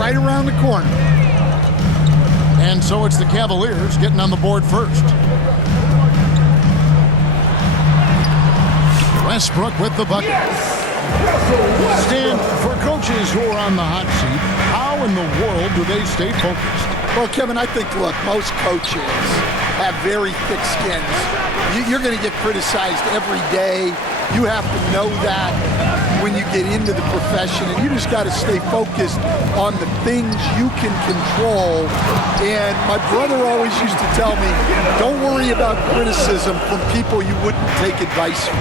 right around the corner. And so it's the Cavaliers getting on the board first. Westbrook with the bucket. Stan, for coaches who are on the hot seat, how in the world do they stay focused? Well, Kevin, I think, look, most coaches have very thick skins. You're going to get criticized every day. You have to know that when you get into the profession, and you just got to stay focused on the things you can control. And my brother always used to tell me, don't worry about criticism from people you wouldn't take advice from.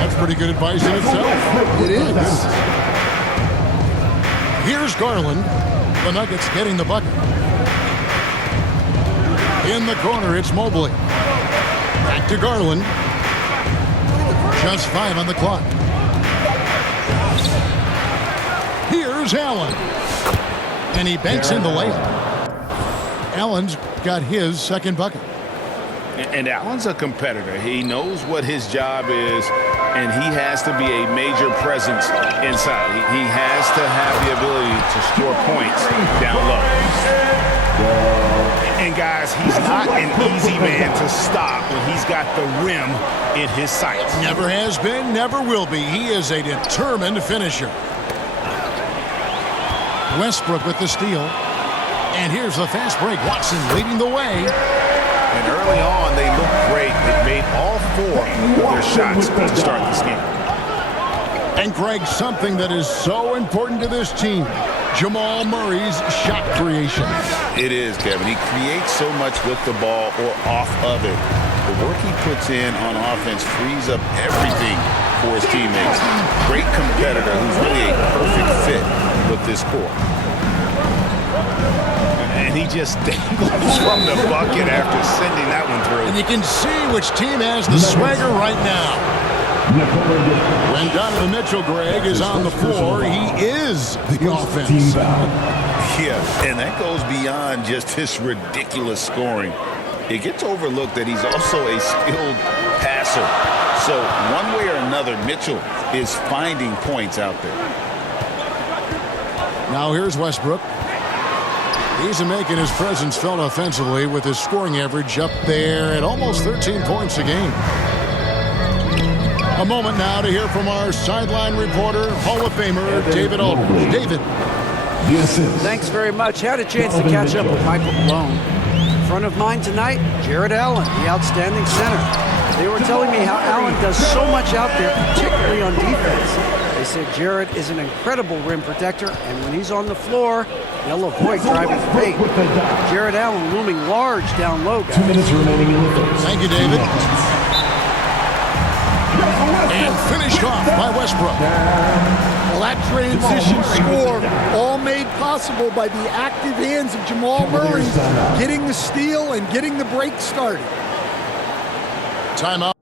That's pretty good advice in itself. It is. Here's Garland. The Nuggets getting the bucket. In the corner, it's Mobley. Back to Garland. Just 5 on the clock. Here's Allen. And he banks in the layup. Allen's got his second bucket. And Allen's a competitor. He knows what his job is, and he has to be a major presence inside. He has to have the ability to score points down low. And guys, he's not an easy man to stop when he's got the rim in his sights. Never has been, never will be. He is a determined finisher. Westbrook with the steal. And here's the fast break. Watson leading the way. And early on, they looked great. They made all 4 of their shots to start this game. And Greg, something that is so important to this team, Jamal Murray's shot creation. It is, Kevin. He creates so much with the ball or off of it. The work he puts in on offense frees up everything for his teammates. Great competitor who's really a perfect fit with this core. And he just dangles from the bucket after sending that one through. And you can see which team has the swagger right now. When Donovan Mitchell, Greg, is on the floor, he is the offense. Yeah, and that goes beyond just his ridiculous scoring. It gets overlooked that he's also a skilled passer. So one way or another, Mitchell is finding points out there. Now here's Westbrook. He's making his presence felt offensively with his scoring average up there at almost 13 points a game. A moment now to hear from our sideline reporter, Hall of Famer David Aldridge. David. Thanks very much. Had a chance to catch up with Michael Malone. In front of mine tonight, Jared Allen, the outstanding center. They were telling me how Allen does so much out there, particularly on defense. They said Jared is an incredible rim protector, and when he's on the floor, they'll avoid driving the paint. Jared Allen looming large down low, guys. 2 minutes remaining in the first. Thank you, David. And finished off by Westbrook. Well, that transition score all made possible by the active hands of Jamal Murray getting the steal and getting the break started. Timeout.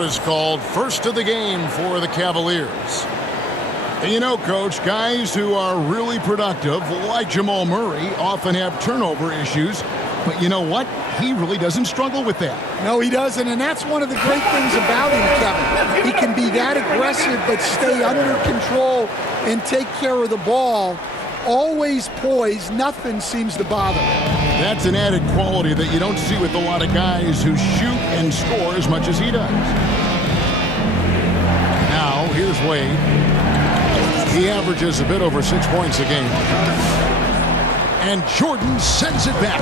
Is called first of the game for the Cavaliers. And you know, Coach, guys who are really productive, like Jamal Murray, often have turnover issues. But you know what? He really doesn't struggle with that. No, he doesn't, and that's one of the great things about him, Kevin. He can be that aggressive but stay under control and take care of the ball. Always poised, nothing seems to bother him. That's an added quality that you don't see with a lot of guys who shoot and score as much as he does. Now, here's Wade. He averages a bit over 6 points a game. And Jordan sends it back.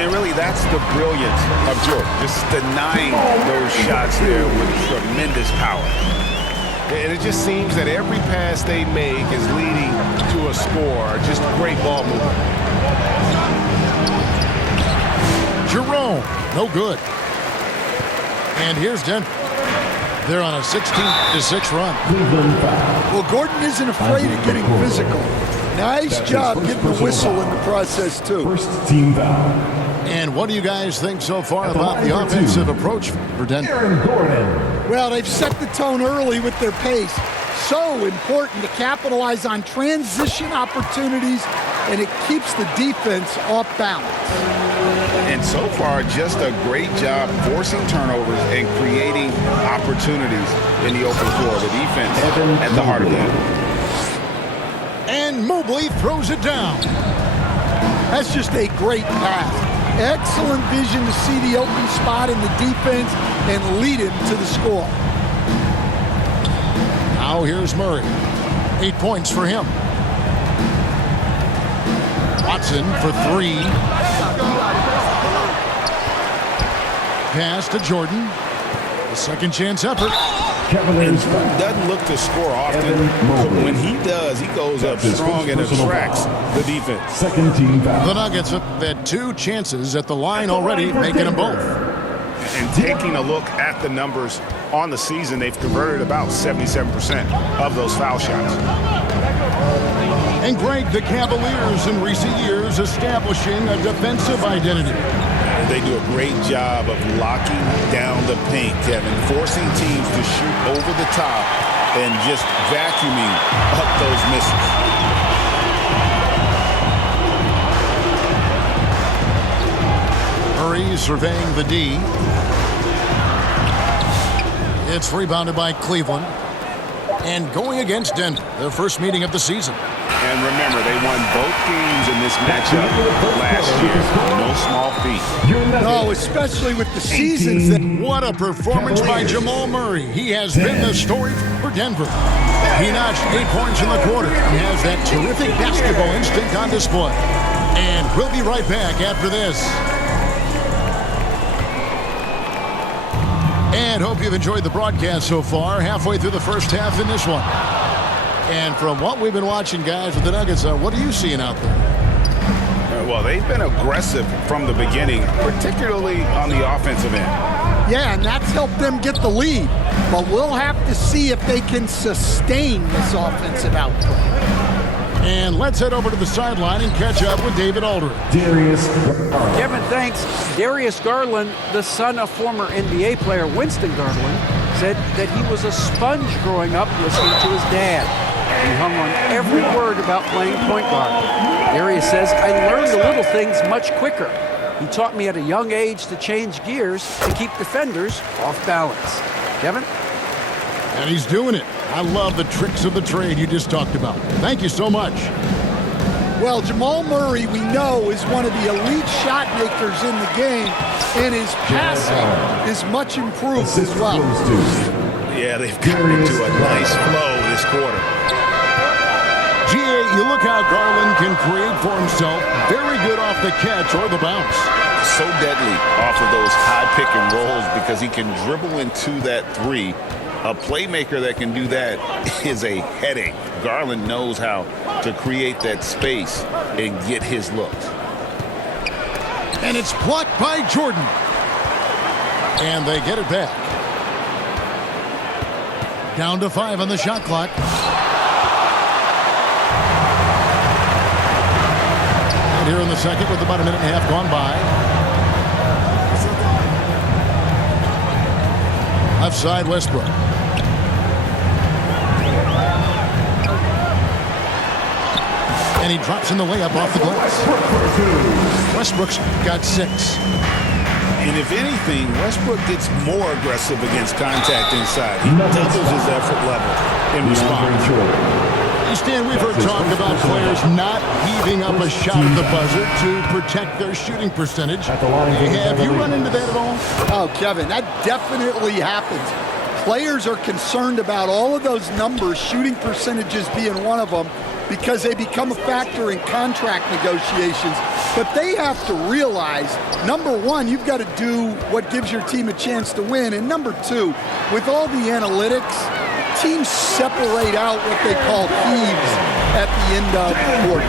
And really, that's the brilliance of Jordan, just denying those shots there with tremendous power. And it just seems that every pass they make is leading to a score. Just great ball movement. Jerome, no good. And here's Denver. They're on a 16-6 run. Well, Gordon isn't afraid of getting physical. Nice job getting the whistle in the process, too. First team foul. And what do you guys think so far about the offensive approach for Denver? Well, they've set the tone early with their pace. So important to capitalize on transition opportunities and it keeps the defense off balance. And so far, just a great job forcing turnovers and creating opportunities in the open floor. The defense at the heart of that. And Mobley throws it down. That's just a great pass. Excellent vision to see the open spot in the defense and lead him to the score. Now here's Murray. 8 points for him. Watson for 3. Pass to Jordan. The second chance effort. Cavaliers Doesn't look to score often, but when he does, he goes up strong and attracts the defense. second team foul. The Nuggets have had 2 chances at the line already, making them both. And taking a look at the numbers on the season, they've converted about 77% of those foul shots. And Greg, the Cavaliers in recent years establishing a defensive identity. They do a great job of locking down the paint, Kevin, forcing teams to shoot over the top and just vacuuming up those misses. Murray surveying the D. It's rebounded by Cleveland. And going against Denver, their first meeting of the season. And remember, they won both games in this matchup last year. No small feat. No, especially with the seasons that... What a performance by Jamal Murray. He has been the story for Denver. He notched 8 points in the quarter and has that terrific basketball instinct on display. And we'll be right back after this. And hope you've enjoyed the broadcast so far. Halfway through the first half in this one. And from what we've been watching, guys, with the Nuggets, what are you seeing out there? Well, they've been aggressive from the beginning, particularly on the offensive end. Yeah, and that's helped them get the lead. But we'll have to see if they can sustain this offensive output. And let's head over to the sideline and catch up with David Aldridge. Darius Garland. Kevin, thanks. Darius Garland, the son of former NBA player Winston Garland, said that he was a sponge growing up listening to his dad. He hung on every word about playing point guard. Darius says, I learned the little things much quicker. He taught me at a young age to change gears to keep defenders off balance. Kevin? And he's doing it. I love the tricks of the trade you just talked about. Thank you so much. Well, Jamal Murray, we know, is one of the elite shot makers in the game, and his passing is much improved as well. Yeah, they've gotten into a nice flow this quarter. GA, you look how Garland can create for himself. Very good off the catch or the bounce. So deadly off of those high pick and rolls because he can dribble into that 3. A playmaker that can do that is a headache. Garland knows how to create that space and get his looks. And it's blocked by Jordan. And they get it back. Down to 5 on the shot clock. And here in the second with about a minute and a half gone by. Left side, Westbrook. And he drops in the layup off the glass. Westbrook's got 6. And if anything, Westbrook gets more aggressive against contact inside. He doubles his effort level in response. Stan, we've heard talk about players not heaving up a shot at the buzzer to protect their shooting percentage. Have you run into that at all? Oh, Kevin, that definitely happens. Players are concerned about all of those numbers, shooting percentages being one of them, because they become a factor in contract negotiations. But they have to realize, number one, you've got to do what gives your team a chance to win. And number two, with all the analytics, teams separate out what they call heaves at the end of the quarter.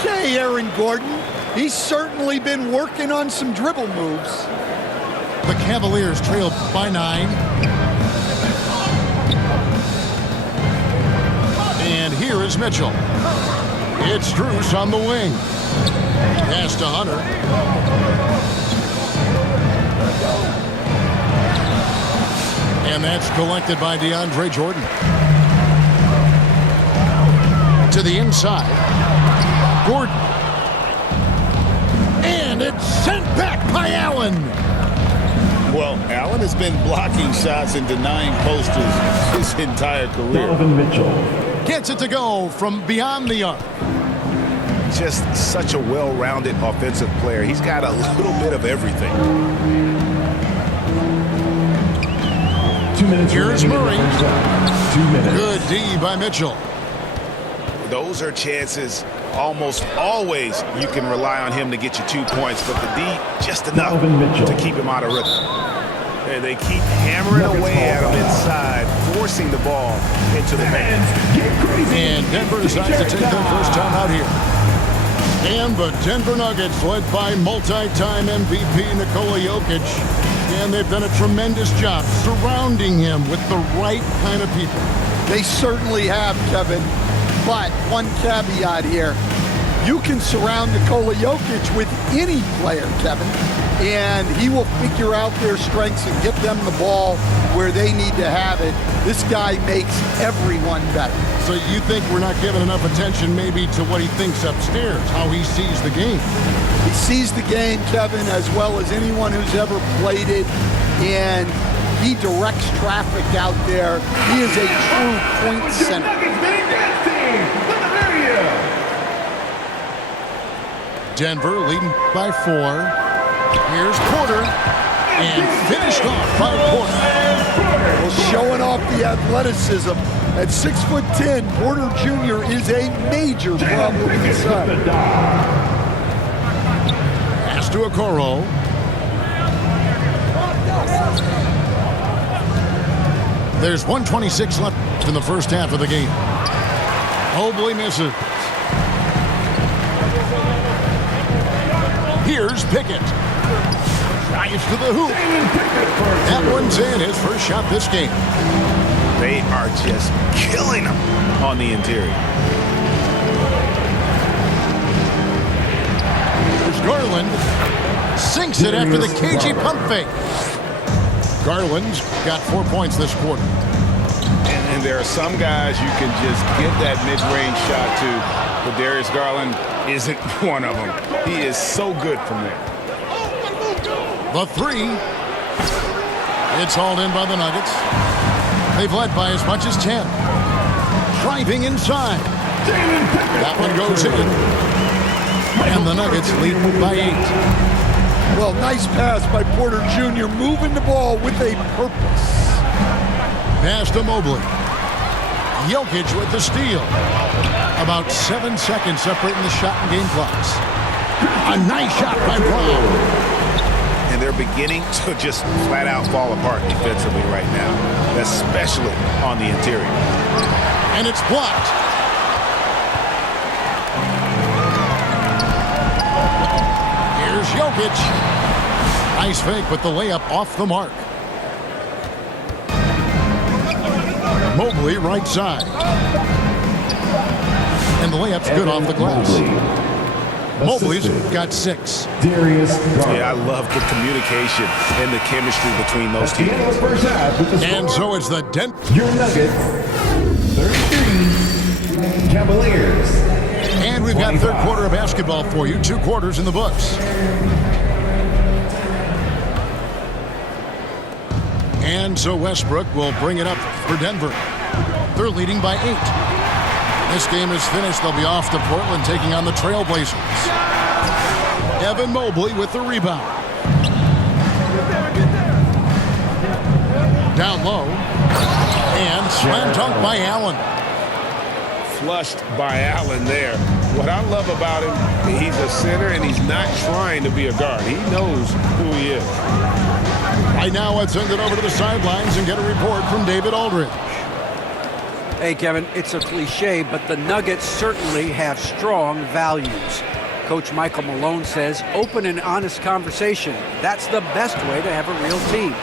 Okay, Aaron Gordon. He's certainly been working on some dribble moves. The Cavaliers trail by 9. And here is Mitchell. It's Strus on the wing. Pass to Hunter. And that's collected by DeAndre Jordan. To the inside. Gordon. And it's sent back by Allen. Well, Allen has been blocking shots and denying posters his entire career. Donovan Mitchell. Gets it to go from beyond the arc. Just such a well-rounded offensive player. He's got a little bit of everything. 2 minutes. Here's Murray. 2 minutes. Good D by Mitchell. Those are chances almost always you can rely on him to get you 2 points, but the D just enough to keep him out of rhythm. And they keep hammering away at him inside, forcing the ball into the paint. And Denver decides to take their first time out here. And the Denver Nuggets, led by multi-time MVP Nikola Jokic, and they've done a tremendous job surrounding him with the right kind of people. They certainly have, Kevin. But one caveat here. You can surround Nikola Jokic with any player, Kevin, and he will figure out their strengths and get them the ball where they need to have it. This guy makes everyone better. So you think we're not giving enough attention maybe to what he thinks upstairs, how he sees the game? He sees the game, Kevin, as well as anyone who's ever played it, and he directs traffic out there. He is a true point center. Denver leading by 4. Here's Porter, and finished off by Porter. Well, showing off the athleticism. At 6'10", Porter Jr. is a major problem inside. Pass to Okoro. There's 1:26 left in the first half of the game. Mobley misses. Here's Pickett. Drives to the hoop. That one's in, his first shot this game. They are just killing him on the interior. There's Garland. Sinks it after the cagey pump fake. Garland's got 4 points this quarter. And there are some guys you can just get that mid-range shot to, but Darius Garland isn't one of them. He is so good from there. The 3. It's hauled in by the Nuggets. They've led by as much as 10. Driving inside. That one goes in. And the Nuggets lead by 8. Well, nice pass by Porter Jr. moving the ball with a purpose. Pass to Mobley. Jokic with the steal. About 7 seconds separating the shot and game clocks. A nice shot by Brown. And they're beginning to just flat out fall apart defensively right now, especially on the interior. And it's blocked. Here's Jokic. Nice fake, but the layup off the mark. Mobley right side. And the layup's good off the glass. Mobley's got 6. Darius Garland. Yeah, I love the communication and the chemistry between those teams. And so it's the Your Nuggets, 33, Cavaliers. And we've got third quarter of basketball for you. 2 quarters in the books. And so Westbrook will bring it up for Denver. They're leading by 8. This game is finished. They'll be off to Portland taking on the Trailblazers. Evan Mobley with the rebound. Down low. And slam dunk by Allen. Flushed by Allen there. What I love about him, he's a center and he's not trying to be a guard. He knows who he is. Right now, let's send it over to the sidelines and get a report from David Aldridge. Hey, Kevin, it's a cliche, but the Nuggets certainly have strong values. Coach Michael Malone says, open and honest conversation. That's the best way to have a real team.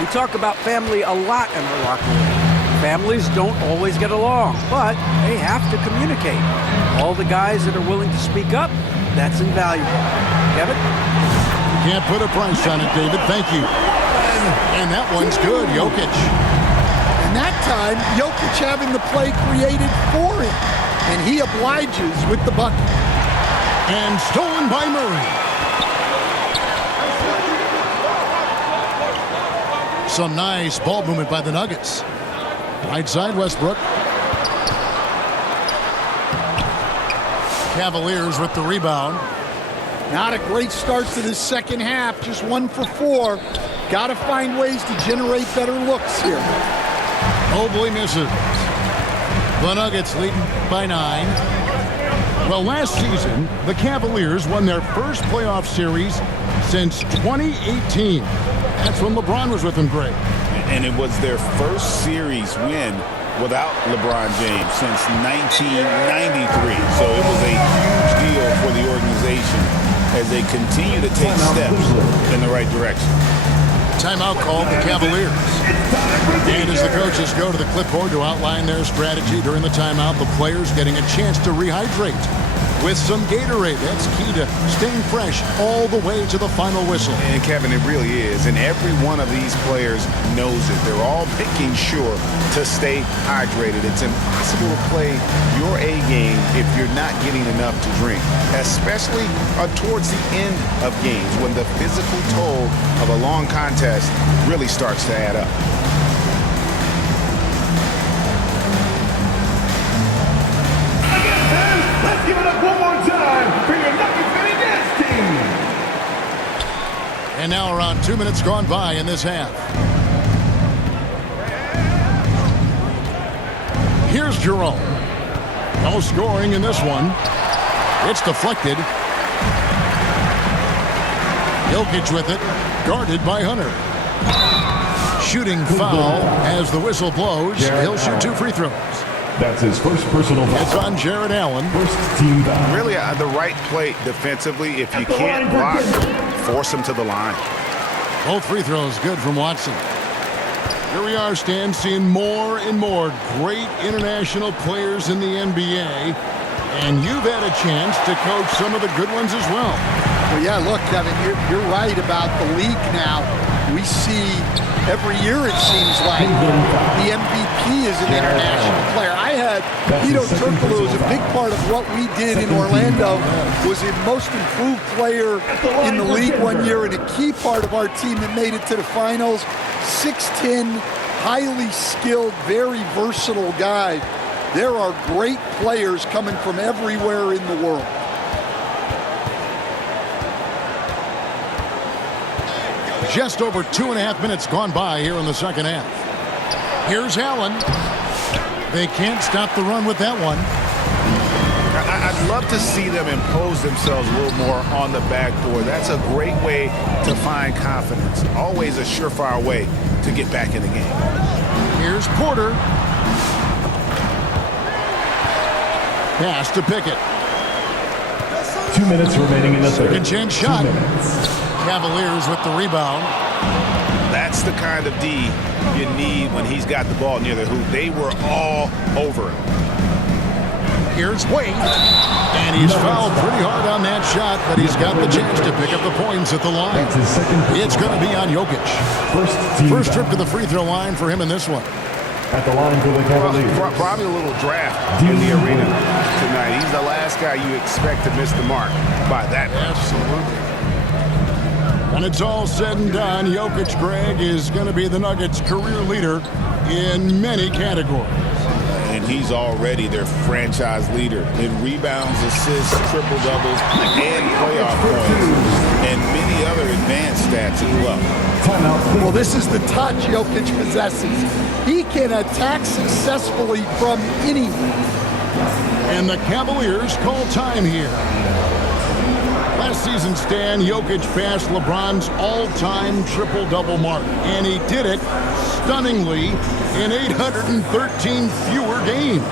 We talk about family a lot in our locker room. Families don't always get along, but they have to communicate. All the guys that are willing to speak up, that's invaluable. Kevin? Can't put a price on it, David. Thank you. And that one's good, Jokic. And that time, Jokic having the play created for him. And he obliges with the bucket. And stolen by Murray. Some nice ball movement by the Nuggets. Right side, Westbrook. Cavaliers with the rebound. Not a great start to this second half. Just 1 for 4. Got to find ways to generate better looks here. Mobley misses. The Nuggets leading by 9. Well, last season, the Cavaliers won their first playoff series since 2018. That's when LeBron was with them, Greg. And it was their first series win without LeBron James since 1993. So it was a huge deal for the organization as they continue to take steps in the right direction. Timeout called the Cavaliers. And as the coaches go to the clipboard to outline their strategy during the timeout, the players getting a chance to rehydrate with some Gatorade. That's key to staying fresh all the way to the final whistle. And Kevin, it really is. And every one of these players knows it. They're all making sure to stay hydrated. It's impossible to play your A game if you're not getting enough to drink, especially towards the end of games when the physical toll of a long contest really starts to add up. Let's give it up one more time for your Nuggets Mini Dance Team. And now around 2 minutes gone by in this half. Here's Jerome. No scoring in this one. It's deflected. Jokic with it. Guarded by Hunter. Shooting foul as the whistle blows. He'll shoot 2 free throws. That's his first personal foul. It's on Jared Allen. First team foul. Really, the right play defensively. If you can't block, force him to the line. Both free throws good from Watson. Here we are, Stan, seeing more and more great international players in the NBA. And you've had a chance to coach some of the good ones as well. Well, yeah, look, Kevin, you're right about the league now. We see every year, it seems like, the MVP is an international player. I had Vito Turkoglu, who was a big part of what we did in Orlando, was the most improved player in the league one year and a key part of our team that made it to the finals. 6'10", highly skilled, very versatile guy. There are great players coming from everywhere in the world. Just over 2.5 minutes gone by here in the second half. Here's Allen. They can't stop the run with that one. I'd love to see them impose themselves a little more on the backboard. That's a great way to find confidence. Always a surefire way to get back in the game. Here's Porter. Pass to Pickett. 2 minutes remaining in the third. Second chance shot. Cavaliers with the rebound. That's the kind of D you need when he's got the ball near the hoop. They were all over him. Here's Wade. And he's fouled pretty hard on that shot, but he's got the chance to pick up the points at the line. It's going to be on Jokic. First trip to the free throw line for him in this one. At the line for the Cavaliers. Probably a little draft in the arena tonight. He's the last guy you expect to miss the mark by that much. Absolutely. When it's all said and done, Jokic, Greg, is going to be the Nuggets' career leader in many categories. And he's already their franchise leader in rebounds, assists, triple-doubles, and playoff points, and many other advanced stats as well. Well, this is the touch Jokic possesses. He can attack successfully from anywhere. And the Cavaliers call time here. Last season, Stan, Jokic passed LeBron's all-time triple-double mark, and he did it stunningly in 813 fewer games.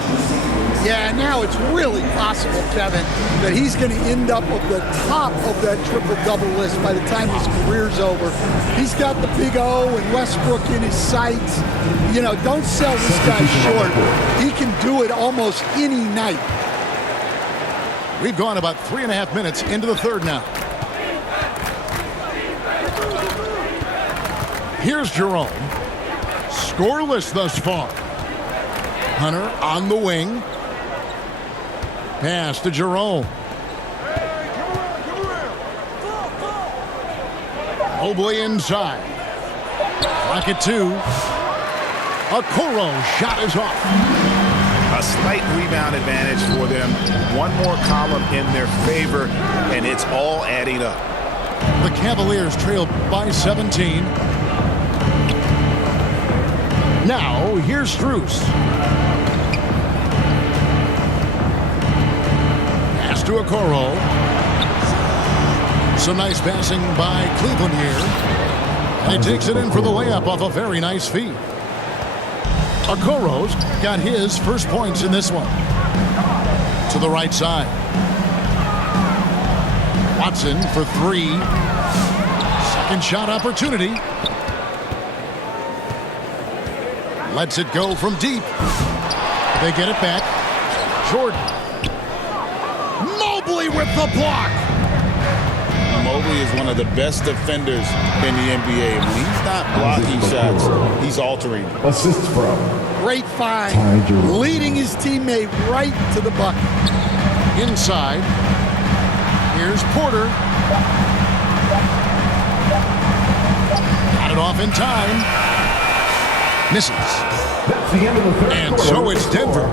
Yeah, now it's really possible, Kevin, that he's going to end up at the top of that triple-double list by the time his career's over. He's got the big O and Westbrook in his sights. You know, don't sell this guy short. He can do it almost any night. We've gone about 3.5 minutes into the third now. Here's Jerome. Scoreless thus far. Hunter on the wing. Pass to Jerome. Mobley inside. Clock at 2. Okoro's shot is off. A slight rebound advantage for them. One more column in their favor, and it's all adding up. The Cavaliers trail by 17. Now, here's Strus. Pass to Okoro. Some nice passing by Cleveland here. And he takes it in for the layup off a very nice feed. Okoro's got his first points in this one. To the right side. Watson for 3. Second shot opportunity. Lets it go from deep. They get it back. Jordan. Mobley with the block. Mobley is one of the best defenders in the NBA. When he's not blocking shots, he's altering. Assists from. Great find. Leading his teammate right to the bucket. Inside. Here's Porter. Got it off in time. Misses. That's the end of the third And quarter. so it's Denver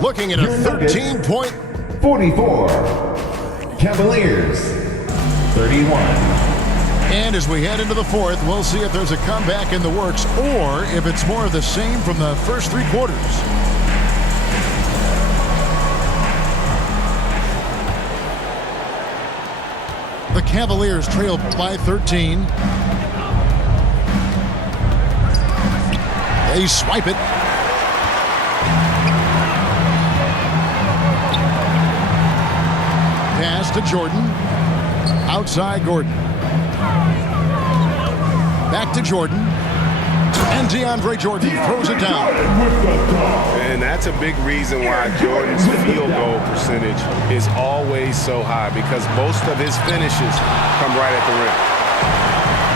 looking at a 13-point. 44. Cavaliers. 31. And as we head into the fourth, we'll see if there's a comeback in the works or if it's more of the same from the first 3 quarters. The Cavaliers trail by 13. They swipe it. Pass to Jordan. Outside Gordon. Back to Jordan. And DeAndre Jordan throws it down. And that's a big reason why Jordan's field goal percentage is always so high, because most of his finishes come right at the rim.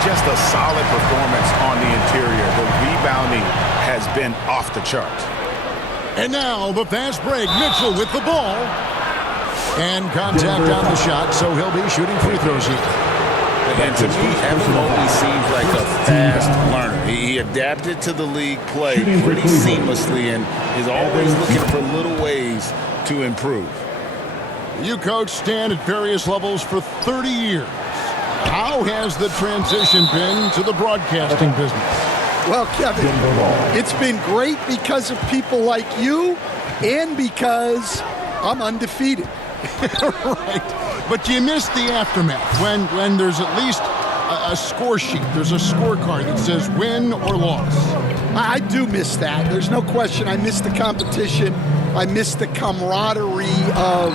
Just a solid performance on the interior. The rebounding has been off the charts. And now the fast break. Mitchell with the ball. And contact on the shot, so he'll be shooting free throws here. And to me, Evan Mobley seems like a fast learner. He adapted to the league play pretty seamlessly and is always looking for little ways to improve. You coach Stan at various levels for 30 years. How has the transition been to the broadcasting business? Well, Kevin, it's been great because of people like you and because I'm undefeated. Right. But you miss the aftermath when there's at least a score sheet. There's a scorecard that says win or loss. I do miss that. There's no question. I miss the competition. I miss the camaraderie of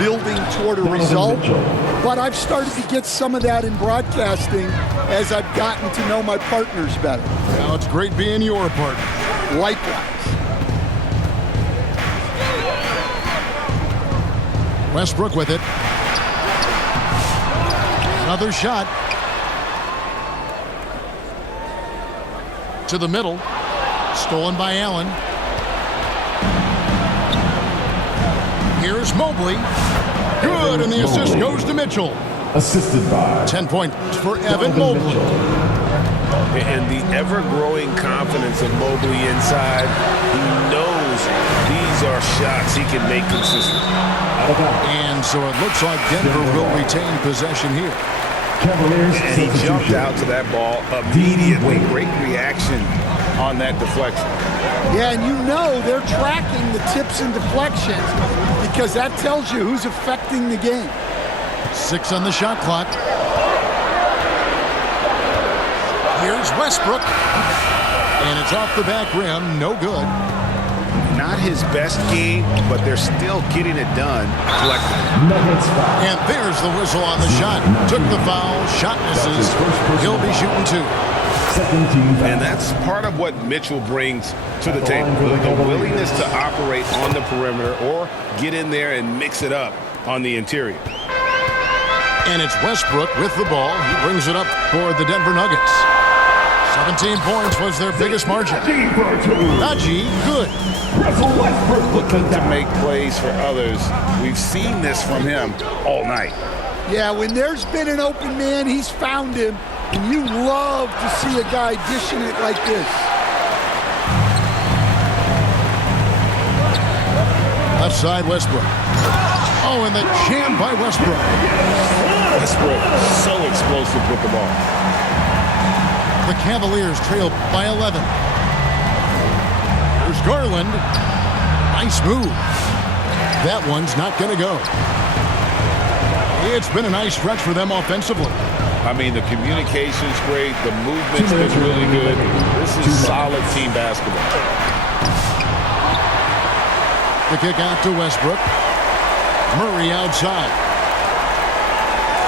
building toward a result. But I've started to get some of that in broadcasting as I've gotten to know my partners better. Well, it's great being your partner. Likewise. Westbrook with it. Another shot. To the middle. Stolen by Allen. Here's Mobley. Good, and the assist goes to Mitchell. Assisted by 10 points for Evan Mobley. And the ever-growing confidence of Mobley inside. He knows these are shots he can make consistently. And so it looks like Denver will retain possession here. Cavaliers. And he jumped out to that ball immediately. Great reaction on that deflection. Yeah, and you know they're tracking the tips and deflections because that tells you who's affecting the game. 6 on the shot clock. Here's Westbrook. And it's off the back rim. No good. Not his best game, but they're still getting it done collectively. And there's the whistle on the shot. Took the foul. Shot misses. He'll be shooting 2. And that's part of what Mitchell brings to the table. The willingness to operate on the perimeter or get in there and mix it up on the interior. And it's Westbrook with the ball. He brings it up for the Denver Nuggets. 17 points was their biggest margin. Najee, good. Looking to make plays for others. We've seen this from him all night. Yeah, when there's been an open man, he's found him And you love to see a guy dishing it like this. Left side, Westbrook. Oh, and the jam by Westbrook. Westbrook, so explosive with the ball. The Cavaliers trail by 11. There's Garland. Nice move. That one's not going to go. It's been a nice stretch for them offensively. I mean, the communication's great. The movement's been really good. This is solid team basketball. The kick out to Westbrook. Murray outside.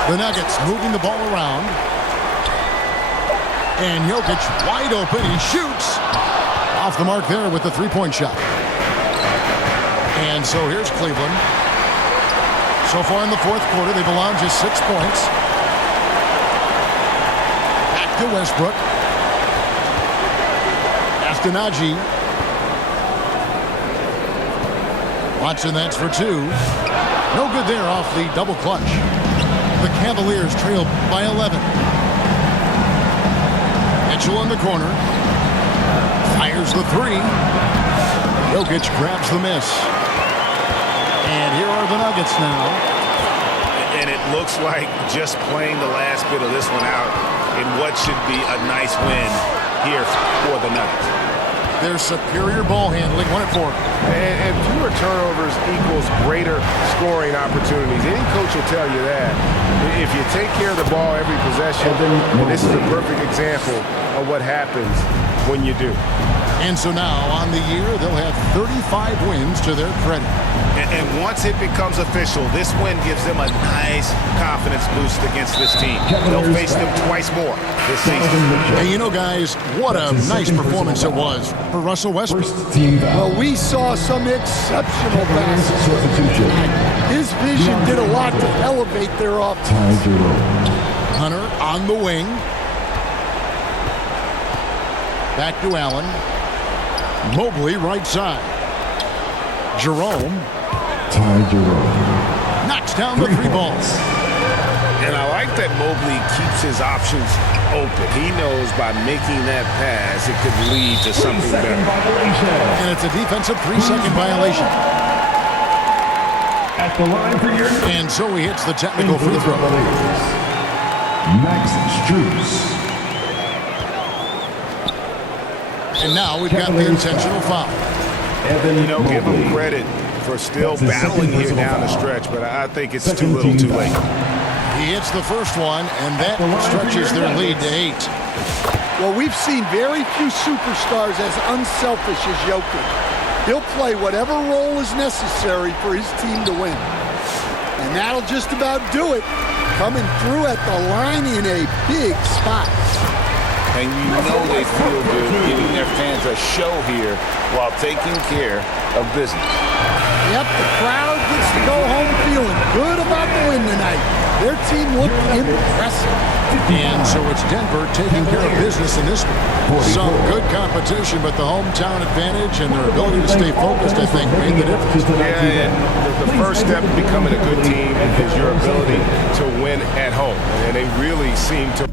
The Nuggets moving the ball around. And Jokic wide open. He shoots. Off the mark there with the three-point shot. And so here's Cleveland. So far in the fourth quarter, they've allowed just 6 points. Back to Westbrook. Askenaji. Watson, that's for 2. No good there off the double clutch. The Cavaliers trail by 11. Mitchell in the corner. Fires the 3. Jokic grabs the miss. And here are the Nuggets now. And it looks like just playing the last bit of this one out in what should be a nice win here for the Nuggets. Their superior ball handling, 1 and 4. And fewer turnovers equals greater scoring opportunities. Any coach will tell you that. If you take care of the ball every possession, and this is a perfect example of what happens when you do. And so now, on the year, they'll have 35 wins to their credit. And once it becomes official, this win gives them a nice confidence boost against this team. They'll face them twice more this season. And you know, guys, what a nice performance it was for Russell Westbrook. Well, we saw some exceptional passes. His vision did a lot to elevate their offense. Hunter on the wing. Back to Allen. Mobley right side. Jerome. Knocks down the 3 balls. And I like that Mobley keeps his options open. He knows by making that pass, it could lead to something better. And it's a defensive 3-second violation. At the line for your And so he hits the technical free throw. Max Strus. And now we've got the intentional foul. You know, give him credit for still battling here down the stretch, but I think it's too little too late. He hits the first one, and that stretches their lead to 8. Well, we've seen very few superstars as unselfish as Jokic. He'll play whatever role is necessary for his team to win. And that'll just about do it. Coming through at the line in a big spot. And you know they feel good giving their fans a show here while taking care of business. Yep, the crowd gets to go home feeling good about the win tonight. Their team looked impressive. And so it's Denver taking care of business in this one. Some good competition, but the hometown advantage and their ability to stay focused, I think, made the difference. Yeah, and the first step in becoming a good team is your ability to win at home. And they really seem to...